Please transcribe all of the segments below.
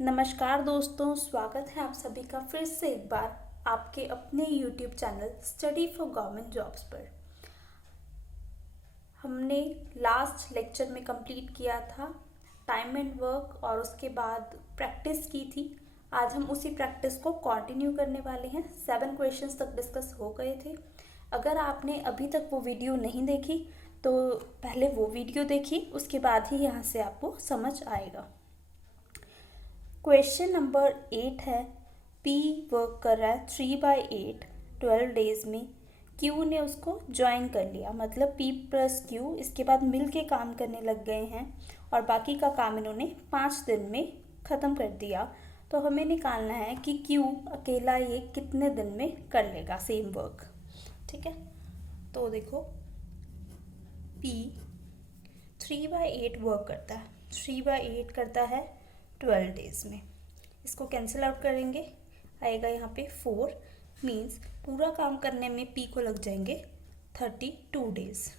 नमस्कार दोस्तों, स्वागत है आप सभी का फिर से एक बार आपके अपने YouTube channel study for government jobs पर। हमने लास्ट लेक्चर में कंप्लीट किया था टाइम एंड वर्क और उसके बाद प्रैक्टिस की थी। आज हम उसी प्रैक्टिस को कंटिन्यू करने वाले हैं। 7 क्वेश्चंस तक डिस्कस हो गए थे। अगर आपने अभी तक वो वीडियो नहीं देखी तो पहले वो वीडियो देखिए, उसके बाद ही यहाँ से आपको समझ आएगा। क्वेश्चन नंबर 8 है, पी वर्क कर रहा है 3/8 12 डेज में। क्यू ने उसको ज्वाइन कर लिया, मतलब पी प्लस क्यू इसके बाद मिल के काम करने लग गए हैं और बाकी का काम इन्होंने 5 दिन में ख़त्म कर दिया। तो हमें निकालना है कि क्यू अकेला ये कितने दिन में कर लेगा सेम वर्क। ठीक है, तो देखो पी 3/8 वर्क करता है, 3/8 करता है 12 डेज में। इसको कैंसिल आउट करेंगे, आएगा यहाँ पे 4, मीन्स पूरा काम करने में पी को लग जाएंगे 32 डेज।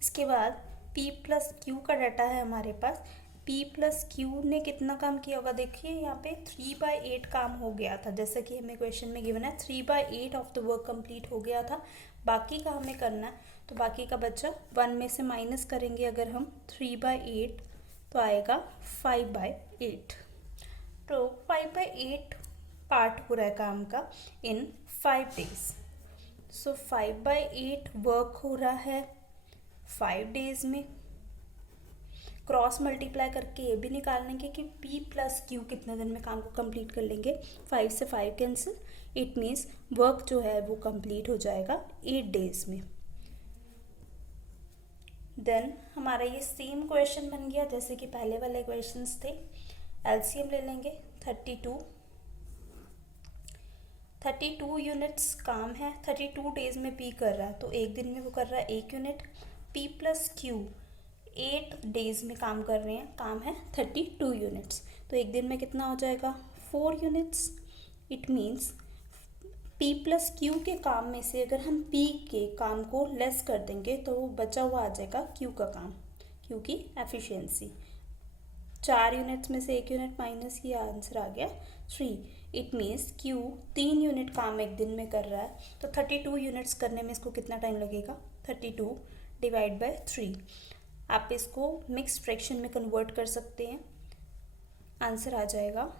इसके बाद पी प्लस क्यू का डाटा है हमारे पास। पी प्लस क्यू ने कितना काम किया होगा, देखिए यहाँ पे 3/8 काम हो गया था, जैसा कि हमें क्वेश्चन में गिवन है 3/8 ऑफ द वर्क कंप्लीट हो गया था। बाकी का हमें करना है, तो बाकी का बच्चा 1 में से माइनस करेंगे अगर हम 3/8 तो आएगा 5/8। तो 5/8 पार्ट हो रहा है काम का इन 5 डेज। सो 5/8 वर्क हो रहा है 5 डेज में। क्रॉस मल्टीप्लाई करके ये भी निकालेंगे कि P प्लस Q कितने दिन में काम को कंप्लीट कर लेंगे। 5 से 5 कैंसिल, इट मीन्स वर्क जो है वो कंप्लीट हो जाएगा 8 डेज में। देन हमारा ये सेम क्वेश्चन बन गया जैसे कि पहले वाले क्वेश्चंस थे। एलसीएम ले लेंगे 32 यूनिट्स काम है, 32 डेज में पी कर रहा है तो एक दिन में वो कर रहा है 1 unit. P plus Q 8 days में काम कर रहे हैं, काम है 32 यूनिट्स, तो एक दिन में कितना हो जाएगा 4 units. It means P plus Q के काम में से अगर हम पी के काम को लेस कर देंगे तो वो बचा हुआ आ जाएगा क्यू का काम, क्यू की एफिशिएंसी। 4 यूनिट्स में से 1 यूनिट माइनस किया, आंसर आ गया 3। इट मीन्स क्यू 3 यूनिट काम एक दिन में कर रहा है, तो 32 यूनिट्स करने में इसको कितना टाइम लगेगा, 32 डिवाइड बाय 3। आप इसको मिक्स फ्रैक्शन में कन्वर्ट कर सकते हैं, आंसर आ जाएगा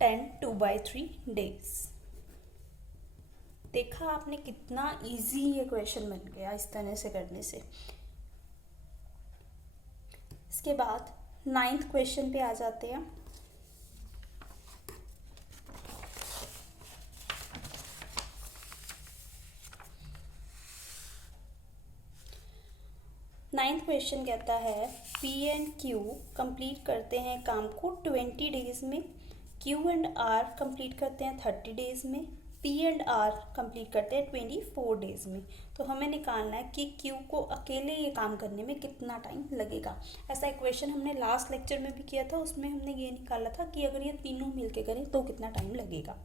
10 2/3 डेज। देखा आपने कितना इजी ये क्वेश्चन बन गया इस तरह से करने से। इसके बाद 9th क्वेश्चन पे आ जाते हैं। नाइन्थ क्वेश्चन कहता है पी एंड क्यू कंप्लीट करते हैं काम को 20 डेज में, क्यू एंड आर कंप्लीट करते हैं 30 डेज में, पी एंड आर कंप्लीट करते हैं 24 डेज में। तो हमें निकालना है कि क्यू को अकेले ये काम करने में कितना टाइम लगेगा। ऐसा इक्वेशन हमने लास्ट लेक्चर में भी किया था, उसमें हमने ये निकाला था कि अगर ये तीनों मिलके करें तो कितना टाइम लगेगा।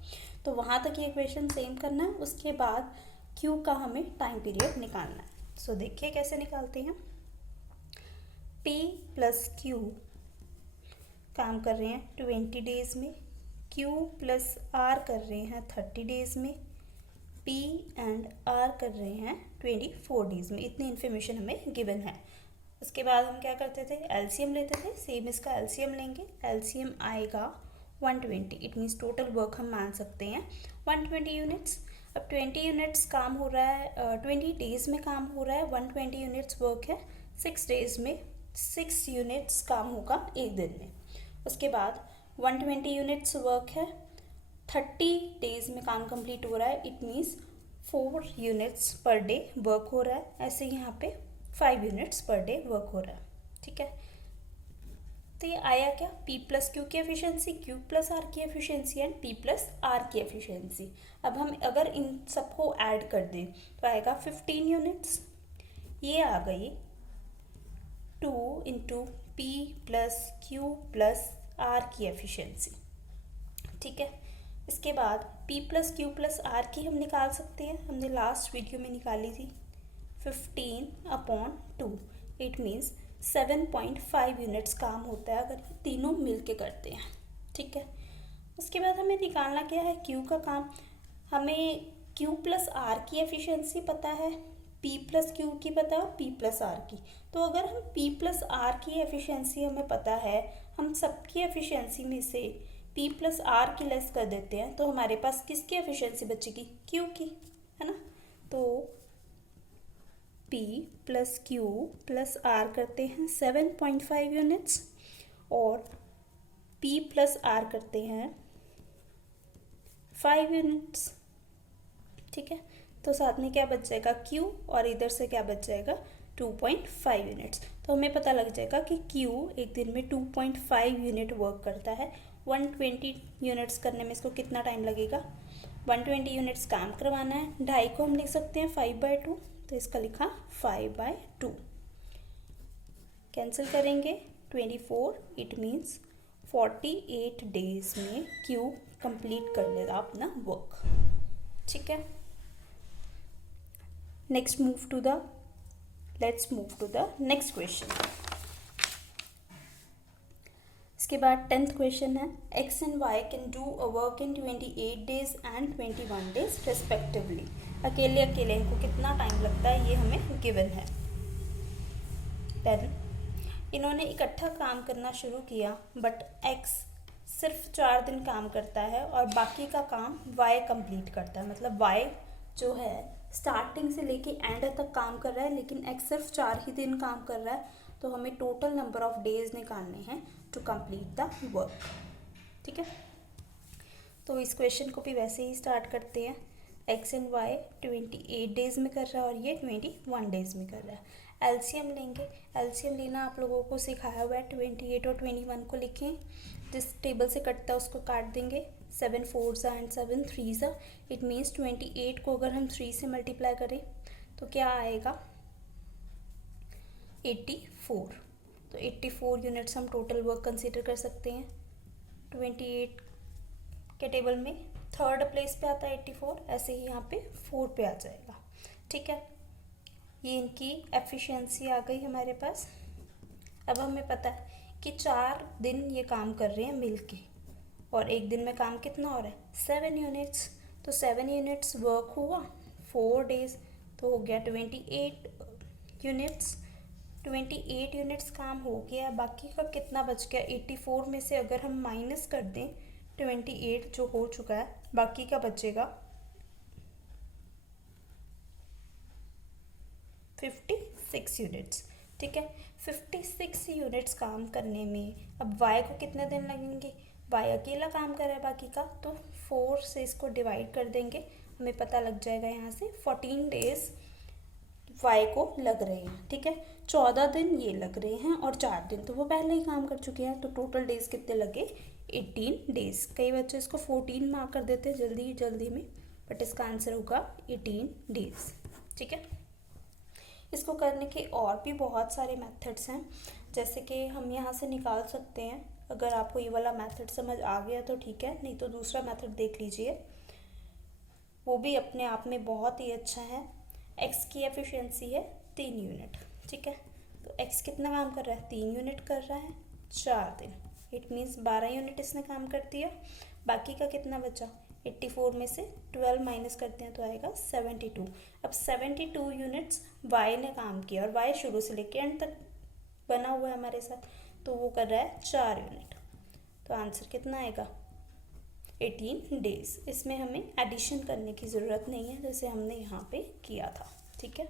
तो वहाँ तक ये इक्वेशन सेम करना है, उसके बाद क्यू का हमें टाइम पीरियड निकालना है। सो देखिए कैसे निकालते हैं। पी प्लस क्यू काम कर रहे हैं 20 डेज में, क्यू प्लस आर कर रहे हैं 30 डेज में, पी एंड आर कर रहे हैं 24 डेज में। इतनी इन्फॉर्मेशन हमें गिवन है। उसके बाद हम क्या करते थे, एलसीएम लेते थे। सेम इसका एलसीएम लेंगे, एलसीएम आएगा 120। इट मीन्स टोटल वर्क हम मान सकते हैं 120 यूनिट्स। अब 20 यूनिट्स काम हो रहा है, 20 डेज में काम हो रहा है, 120 यूनिट्स वर्क है 6 डेज में, 6 यूनिट्स काम होगा एक दिन में। उसके बाद 120 यूनिट्स वर्क है, 30 डेज में काम कंप्लीट हो रहा है। It means 4 units per day work हो रहा है। ऐसे यहाँ पे 5 यूनिट्स पर डे वर्क हो रहा है। ठीक है, तो ये आया क्या, P प्लस क्यू की एफिशिएंसी, Q प्लस आर की efficiency and P plus R की एफिशिएंसी। अब हम अगर इन सबको ऐड कर दें तो आएगा 15 यूनिट्स। ये आ गई 2 into P plus Q plus R की एफिशिएंसी। ठीक है, इसके बाद P plus Q plus R की हम निकाल सकते हैं, हमने लास्ट वीडियो में निकाली थी 15/2। इट मीन्स 7.5 यूनिट्स काम होता है अगर ये तीनों मिल के करते हैं। ठीक है, उसके बाद हमें निकालना क्या है, क्यू का काम। हमें क्यू प्लस आर की एफिशिएंसी पता है, पी प्लस क्यू की पता है, पी प्लस आर की। तो अगर हम पी प्लस आर की एफिशिएंसी हमें पता है, हम सबकी एफिशिएंसी में से पी प्लस आर की लेस कर देते हैं, तो हमारे पास किसकी एफिशिएंसी बचेगी, क्यू की, है ना। तो P plus Q plus R करते हैं 7.5 यूनिट्स और P प्लस R करते हैं 5 यूनिट्स। ठीक है, तो साथ में क्या बच जाएगा, Q, और इधर से क्या बच जाएगा, 2.5 यूनिट्स। तो हमें पता लग जाएगा कि Q एक दिन में 2.5 यूनिट वर्क करता है। 120 यूनिट्स करने में इसको कितना टाइम लगेगा, 120 यूनिट्स काम करवाना है। 2.5 को हम लिख सकते हैं 5/2, तो इसका लिखा 5/2। कैंसिल करेंगे 24, इट मीन्स 48 डेज में क्यू कंप्लीट कर लेगा अपना वर्क। ठीक है, let's move to the next question. इसके बाद 10th क्वेश्चन है, X and Y can do a work in 28 days and 21 days respectively. अकेले अकेले इनको कितना टाइम लगता है ये हमें गिवन है। देन इन्होंने इकट्ठा काम करना शुरू किया, बट एक्स सिर्फ 4 दिन काम करता है और बाकी का काम वाई कंप्लीट करता है। मतलब वाई जो है स्टार्टिंग से लेके एंड तक काम कर रहा है, लेकिन एक्स सिर्फ 4 ही दिन काम कर रहा है। तो हमें टोटल नंबर ऑफ डेज निकालने हैं टू कंप्लीट द वर्क। ठीक है, तो इस क्वेश्चन को भी वैसे ही स्टार्ट करते हैं। एक्स एंड वाई 28 डेज में कर रहा है और ये 21 डेज में कर रहा है। एलसीएम लेंगे, एलसीएम लेना आप लोगों को सिखाया हुआ है। 28 और 21 को लिखें, जिस टेबल से कटता है उसको काट देंगे। 7 4s and 7 3s, it means 28 को अगर हम 3 से मल्टीप्लाई करें तो क्या आएगा, 84। तो 84 यूनिट्स हम टोटल वर्क कंसीडर कर सकते हैं। 28 के टेबल में थर्ड प्लेस पे आता है 84, ऐसे ही यहाँ पे 4 पे आ जाएगा। ठीक है, ये इनकी एफिशिएंसी आ गई हमारे पास। अब हमें पता है कि 4 दिन ये काम कर रहे हैं मिलके, और एक दिन में काम कितना हो रहा है, 7 यूनिट्स। तो 7 यूनिट्स वर्क हुआ 4 डेज, तो हो गया 28 यूनिट्स। 28 यूनिट्स काम हो गया, बाकी का कितना बच गया, 84 में से अगर हम माइनस कर दें 28 जो हो चुका है, बाकी का बचेगा 56 यूनिट्स। ठीक है, 56 यूनिट्स काम करने में अब वाई को कितने दिन लगेंगे, वाई अकेला काम कर रहा है बाकी का, तो 4 से इसको डिवाइड कर देंगे, हमें पता लग जाएगा यहाँ से 14 डेज वाई को लग रहे हैं। ठीक है, 14 दिन ये लग रहे हैं और 4 दिन तो वो पहले ही काम कर चुके हैं। तो टोटल डेज कितने लगे, 18 डेज। कई बच्चे इसको 14 मार्क कर देते हैं जल्दी में, बट इसका आंसर होगा 18 डेज। ठीक है, इसको करने के और भी बहुत सारे मेथड्स हैं, जैसे कि हम यहाँ से निकाल सकते हैं। अगर आपको ये वाला मेथड समझ आ गया तो ठीक है, नहीं तो दूसरा मेथड देख लीजिए, वो भी अपने आप में बहुत ही अच्छा है। एक्स की एफिशिएंसी है 3 यूनिट। ठीक है, तो एक्स कितना काम कर रहा है, 3 यूनिट कर रहा है 4 दिन, इट मीन्स 12 यूनिट इसने काम कर दिया। बाकी का कितना बचा, 84 में से 12 माइनस करते हैं तो आएगा 72। अब 72 यूनिट्स वाई ने काम किया, और वाई शुरू से लेके एंड तक बना हुआ है हमारे साथ, तो वो कर रहा है 4 यूनिट। तो आंसर कितना आएगा, 18 डेज। इसमें हमें एडिशन करने की ज़रूरत नहीं है, जैसे हमने यहाँ पे किया था। ठीक है,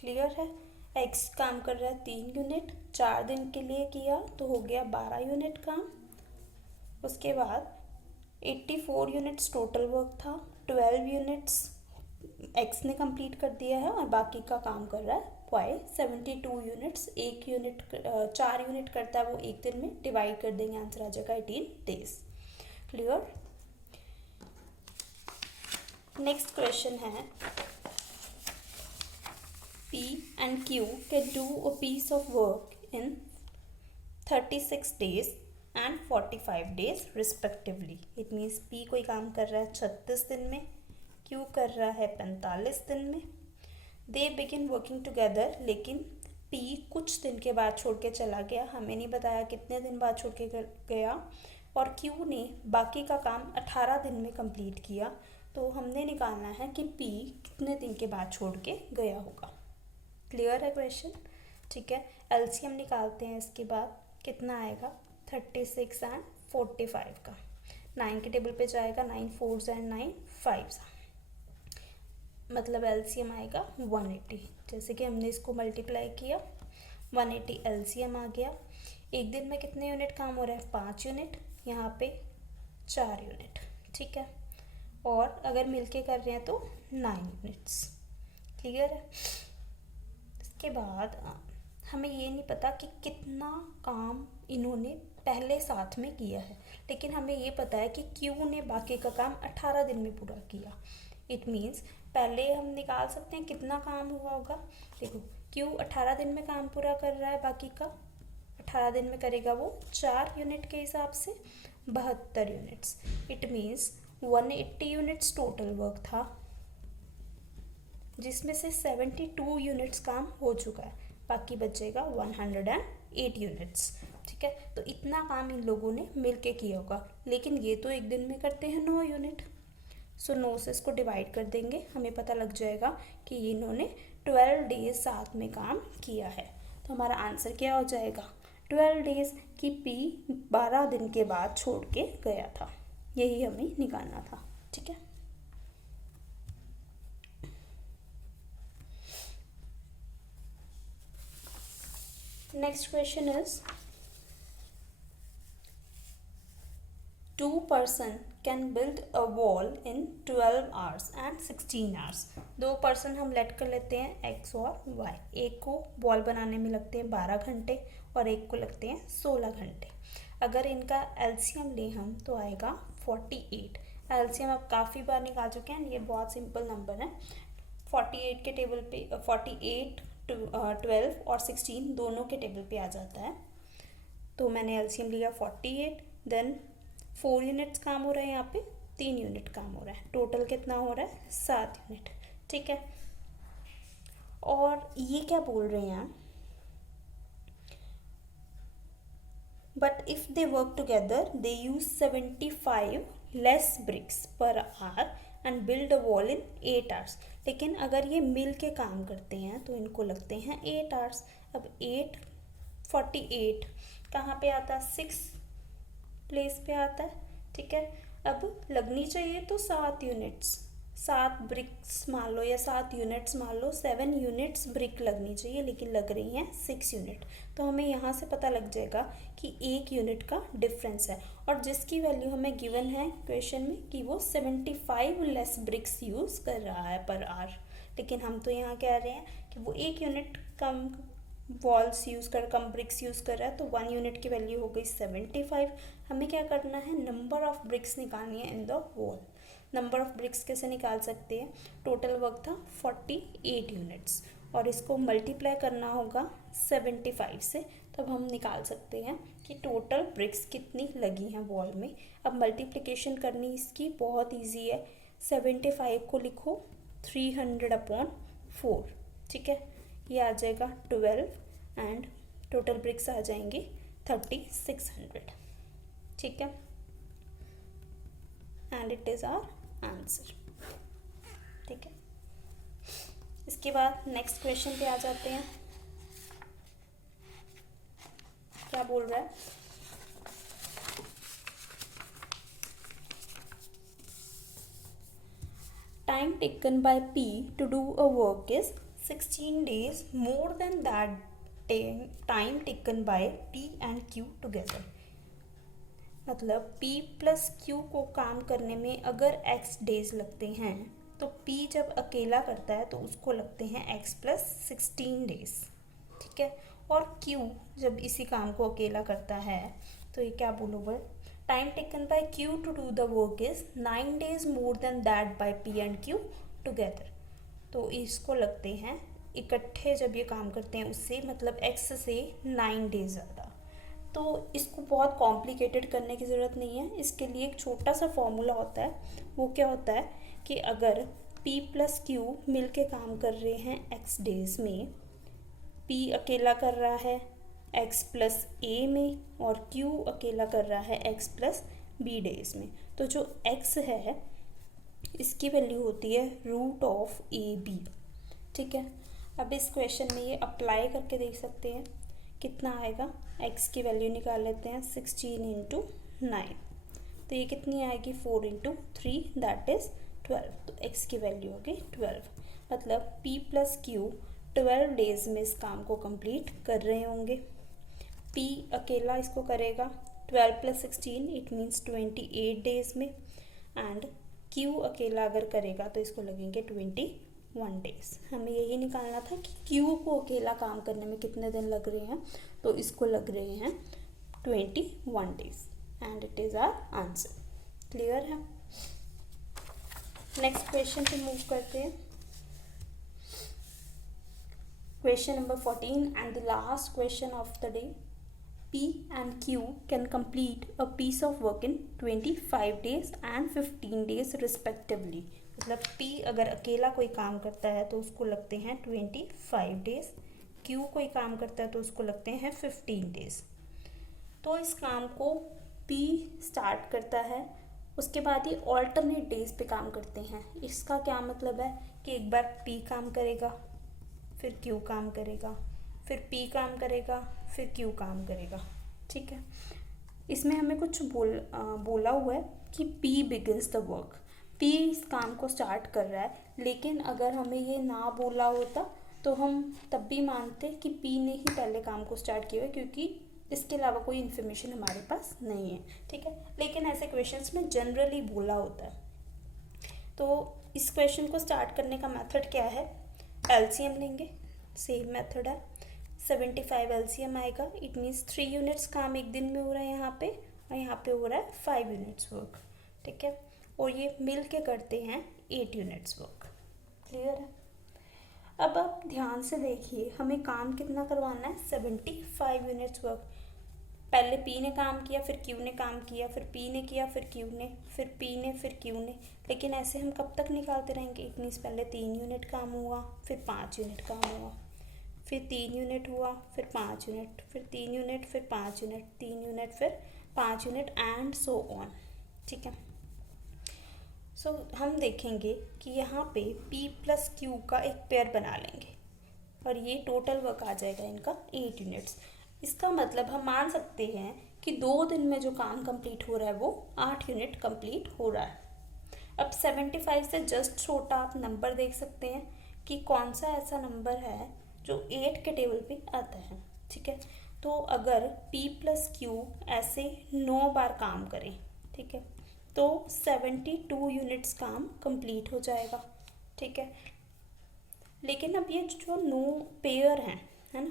क्लियर है। एक्स काम कर रहा है 3 यूनिट, 4 दिन के लिए किया तो हो गया 12 यूनिट काम। उसके बाद 84 यूनिट्स टोटल वर्क था, 12 यूनिट्स एक्स ने कंप्लीट कर दिया है और बाकी का काम कर रहा है वाई। 72 यूनिट्स, 1 यूनिट 4 यूनिट करता है वो एक दिन में, डिवाइड कर देंगे, आंसर आ जाएगा 18 डेज। क्लियर। नेक्स्ट क्वेश्चन है, P and Q can do a piece of work in 36 days and 45 days respectively. It means P कोई काम कर रहा है 36 दिन में, Q कर रहा है 45 दिन में। दे बिगिन वर्किंग टुगेदर, लेकिन P कुछ दिन के बाद छोड़ के चला गया, हमें नहीं बताया कितने दिन बाद छोड़ के गया, और Q ने बाकी का काम 18 दिन में कंप्लीट किया। तो हमने निकालना है कि P कितने दिन के बाद छोड़ के गया होगा। क्लियर है क्वेश्चन? ठीक है, एलसीएम निकालते हैं। इसके बाद कितना आएगा, 36 एंड 45 का 9 के टेबल पे जाएगा, 9 4 एंड 9 5, मतलब एलसीएम आएगा 180। जैसे कि हमने इसको मल्टीप्लाई किया, 180 एलसीएम आ गया। एक दिन में कितने यूनिट काम हो रहा है, 5 यूनिट, यहाँ पे 4 यूनिट। ठीक है, और अगर मिलके कर रहे हैं तो 9 यूनिट्स। क्लियर है? इसके बाद हमें ये नहीं पता कि कितना काम इन्होंने पहले साथ में किया है, लेकिन हमें ये पता है कि क्यू ने बाकी का काम 18 दिन में पूरा किया। इट मीन्स पहले हम निकाल सकते हैं कितना काम हुआ होगा। देखो, क्यू 18 दिन में काम पूरा कर रहा है, बाकी का 18 दिन में करेगा वो 4 यूनिट के हिसाब से 72 units. It means 180 units total work था, जिसमें से 72 यूनिट्स काम हो चुका है, बाकी बचेगा 108 यूनिट्स। ठीक है, तो इतना काम इन लोगों ने मिलके किया होगा, लेकिन ये तो एक दिन में करते हैं 9 यूनिट। सो 9 से इसको डिवाइड कर देंगे, हमें पता लग जाएगा कि इन्होंने 12 डेज साथ में काम किया है। तो हमारा आंसर क्या हो जाएगा, 12 डेज की P 12 दिन के बाद छोड़ के गया था। यही हमें निकालना था। ठीक है, next question is 2 person can build a wall in 12 hours and 16 hours। 2 person हम लेट कर लेते हैं x और y। एक को वॉल बनाने में लगते हैं 12 घंटे और एक को लगते हैं 16 घंटे। अगर इनका एलसीएम ले हम तो आएगा 48। एलसीएम अब काफ़ी बार निकाल चुके हैं, ये बहुत सिंपल नंबर है। 48 के टेबल पे 48, 12 और 16 दोनों के टेबल पे आ जाता है। तो मैंने एलसीएम लिया 48, देन 4 यूनिट्स काम हो रहा है, यहाँ पे 3 यूनिट काम हो रहा है, टोटल कितना हो रहा है 7 यूनिट। ठीक है, और ये क्या बोल रहे हैं, but if they work together they use 75 less bricks per hour and build a wall in 8 hours. लेकिन अगर ये मिल के काम करते हैं तो इनको लगते हैं 8 आवर्स। अब 8 48 कहाँ पे आता है, 6 प्लेस पे आता है। ठीक है, अब लगनी चाहिए तो 7 यूनिट्स, 7 ब्रिक्स मान लो या 7 यूनिट्स मान लो, 7 यूनिट्स ब्रिक लगनी चाहिए, लेकिन लग रही हैं 6 यूनिट। तो हमें यहाँ से पता लग जाएगा कि 1 यूनिट का डिफरेंस है, और जिसकी वैल्यू हमें गिवन है क्वेश्चन में कि वो 75 लेस ब्रिक्स यूज़ कर रहा है पर आवर। लेकिन हम तो यहाँ कह रहे हैं कि वो 1 यूनिट कम वॉल्स यूज़ कर, कम ब्रिक्स यूज़ कर रहा है, तो 1 यूनिट की वैल्यू हो गई 75। हमें क्या करना है, नंबर ऑफ ब्रिक्स निकालनी है in the wall. Number of BRICS कैसे निकाल सकते हैं, टोटल वर्क था 48 यूनिट्स और इसको मल्टीप्लाई करना होगा 75 से, तब हम निकाल सकते हैं कि टोटल ब्रिक्स कितनी लगी हैं वॉल में। अब मल्टीप्लिकेशन करनी इसकी बहुत ईजी है। 75 को लिखो 300/4। ठीक है, ये आ जाएगा 12 एंड टोटल ब्रिक्स आ जाएंगे 3600। ठीक है, and it is our answer. ठीक है, इसके बाद नेक्स्ट क्वेश्चन पे आ जाते हैं। क्या बोल रहा है, time taken by P to do a work is 16 days more than that time taken by P and Q together। मतलब P प्लस Q को काम करने में अगर X डेज लगते हैं तो P जब अकेला करता है तो उसको लगते हैं X + 16 डेज। ठीक है, और Q जब इसी काम को अकेला करता है तो ये क्या बोलोगे, time taken by Q to do the work is 9 days more than that by P and Q together। तो इसको लगते हैं इकट्ठे जब ये काम करते हैं उससे, मतलब X से 9 डेज ज़्यादा। तो इसको बहुत कॉम्प्लिकेटेड करने की ज़रूरत नहीं है, इसके लिए एक छोटा सा फॉर्मूला होता है। वो क्या होता है कि अगर P प्लस Q मिल के काम कर रहे हैं x डेज में, P अकेला कर रहा है x प्लस A में और Q अकेला कर रहा है x प्लस B डेज में। तो जो x है इसकी वैल्यू होती है रूट ऑफ AB। ठीक है, अब इस क्वेश्चन में ये अप्लाई करके देख सकते हैं कितना आएगा। x की वैल्यू निकाल लेते हैं, 16 इंटू 9, तो ये कितनी आएगी, 4 इंटू 3 दैट इज़ 12। तो x की वैल्यू होगी 12, मतलब P प्लस Q 12 डेज में इस काम को कंप्लीट कर रहे होंगे। P अकेला इसको करेगा 12 प्लस 16 इट मीन्स 28 डेज में, एंड Q अकेला अगर करेगा तो इसको लगेंगे 21 डेज। हमें यही निकालना था कि Q को अकेला काम करने में कितने दिन लग रहे हैं, तो इसको लग रहे हैं 21 days and it is our answer. Clear है। नेक्स्ट क्वेश्चन पे मूव करते हैं। Question number 14 and the last question of the day. P and Q can complete a piece of work in 25 days and 15 days respectively। मतलब P अगर अकेला कोई काम करता है तो उसको लगते हैं 25 डेज, Q कोई काम करता है तो उसको लगते हैं 15 डेज। तो इस काम को P स्टार्ट करता है, उसके बाद ये ऑल्टरनेट डेज पे काम करते हैं। इसका क्या मतलब है कि एक बार P काम करेगा, फिर Q काम करेगा, फिर P काम करेगा, फिर Q काम करेगा। ठीक है, इसमें हमें कुछ बोला हुआ है कि P begins the work. P इस काम को स्टार्ट कर रहा है, लेकिन अगर हमें ये ना बोला होता तो हम तब भी मानते कि P ने ही पहले काम को स्टार्ट किया है, क्योंकि इसके अलावा कोई इन्फॉर्मेशन हमारे पास नहीं है। ठीक है, लेकिन ऐसे क्वेश्चंस में जनरली बोला होता है। तो इस क्वेश्चन को स्टार्ट करने का मेथड क्या है, LCM लेंगे, सेम मेथड है। 75 LCM आएगा, इट मीन्स 3 यूनिट्स काम एक दिन में हो रहा है यहाँ पे, और यहाँ पे हो रहा है 5 यूनिट्स वर्क। ठीक है, और ये मिल के करते हैं 8 यूनिट्स वर्क। क्लियर है। अब आप ध्यान से देखिए, हमें काम कितना करवाना है, 75 यूनिट्स वर्क। पहले P ने काम किया, फिर Q ने काम किया, फिर P ने किया, फिर Q ने, फिर P ने, फिर Q ने। लेकिन ऐसे हम कब तक निकालते रहेंगे, इट मीन्स पहले 3 यूनिट काम हुआ, फिर 5 यूनिट काम हुआ, फिर 3 यूनिट हुआ, फिर 5 यूनिट, फिर 3 यूनिट, फिर 5 यूनिट, 3 यूनिट, फिर 5 यूनिट एंड सो ऑन। ठीक है, सो हम देखेंगे कि यहाँ पे P प्लस Q का एक पेयर बना लेंगे और ये टोटल वर्क आ जाएगा इनका 8 यूनिट्स। इसका मतलब हम मान सकते हैं कि 2 दिन में जो काम कंप्लीट हो रहा है वो 8 यूनिट कंप्लीट हो रहा है। अब 75 से जस्ट छोटा आप नंबर देख सकते हैं कि कौन सा ऐसा नंबर है जो 8 के टेबल पे आता है। ठीक है, तो अगर P प्लस Q ऐसे 9 बार काम करें, ठीक है, तो 72 यूनिट्स काम कंप्लीट हो जाएगा। ठीक है, लेकिन अब ये जो 9 पेयर हैं, है ना,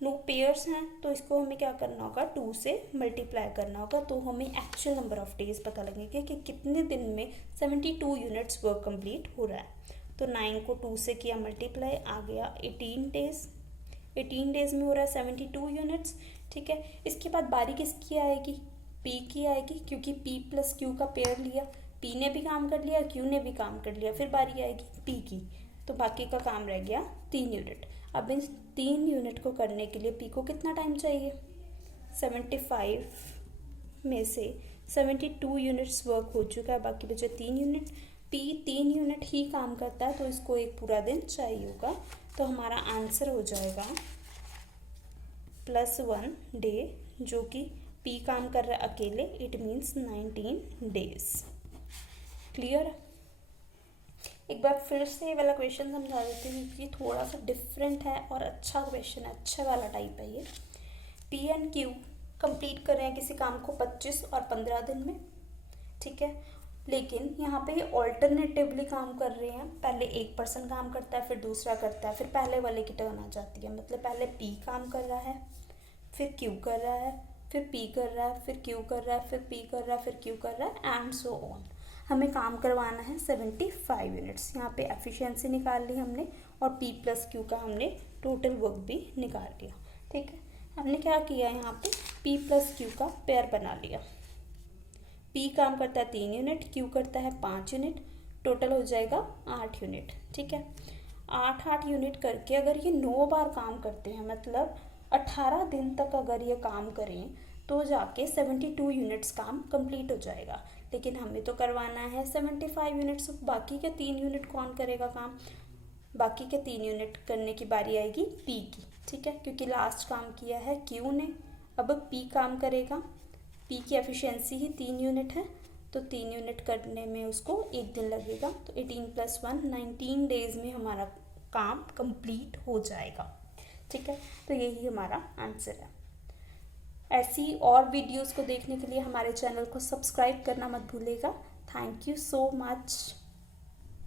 9 पेयर्स हैं, तो इसको हमें क्या करना होगा, 2 से मल्टीप्लाई करना होगा, तो हमें एक्चुअल नंबर ऑफ डेज पता लगेगा कि कितने दिन में 72 यूनिट्स वर्क कंप्लीट हो रहा है। तो 9 को 2 से किया मल्टीप्लाई, आ गया 18 डेज। 18 डेज में हो रहा है 72 यूनिट्स। ठीक है, इसके बाद बारी किसकी आएगी, P की आएगी, क्योंकि P प्लस Q का पेयर लिया, P ने भी काम कर लिया, Q ने भी काम कर लिया, फिर बारी आएगी P की, तो बाकी का काम रह गया 3 यूनिट। अब इन 3 यूनिट को करने के लिए P को कितना टाइम चाहिए, 75 में से 72 यूनिट्स वर्क हो चुका है, बाकी बचे 3 यूनिट। P 3 यूनिट ही काम करता है, तो इसको एक पूरा दिन चाहिए होगा, तो हमारा आंसर हो जाएगा +1 डे, जो कि P काम कर रहा है अकेले, इट मीन्स 19 डेज। क्लियर। एक बार फिर से ये वाला क्वेश्चन समझा देती हूँ कि थोड़ा सा डिफरेंट है और अच्छा क्वेश्चन है, अच्छा वाला टाइप है ये। P एंड Q कंप्लीट कर रहे हैं किसी काम को 25 और 15 दिन में। ठीक है, लेकिन यहाँ पे ये ऑल्टरनेटिवली काम कर रहे हैं, पहले एक पर्सन काम करता है, फिर दूसरा करता है, फिर पहले वाले की टर्न आ जाती है। मतलब पहले P काम कर रहा है, फिर Q कर रहा है, फिर P कर रहा है, फिर Q कर रहा है, फिर P कर रहा है, फिर Q कर रहा है एंड सो ऑन। हमें काम करवाना है 75 यूनिट्स। यहाँ पे एफिशिएंसी निकाल ली हमने और P प्लस Q का हमने टोटल वर्क भी निकाल लिया। ठीक है, हमने क्या किया, यहाँ पे P प्लस Q का पेयर बना लिया। P काम करता है 3 यूनिट, Q करता है 5 यूनिट, टोटल हो जाएगा 8 यूनिट। ठीक है, 8 यूनिट करके अगर ये 9 बार काम करते हैं, मतलब 18 दिन तक अगर ये काम करें तो जाके 72 यूनिट्स काम कंप्लीट हो जाएगा। लेकिन हमें तो करवाना है 75 यूनिट्स। बाकी के 3 यूनिट कौन करेगा काम? बाकी के 3 यूनिट करने की बारी आएगी पी की। ठीक है, क्योंकि लास्ट काम किया है क्यू ने, अब पी काम करेगा। पी की एफिशिएंसी ही 3 यूनिट है, तो 3 यूनिट करने में उसको 1 दिन लगेगा। तो 18 + 1 19 डेज में हमारा काम कंप्लीट हो जाएगा। ठीक है, तो यही हमारा आंसर है। ऐसी और वीडियोस को देखने के लिए हमारे चैनल को सब्सक्राइब करना मत भूलिएगा। Thank you so much.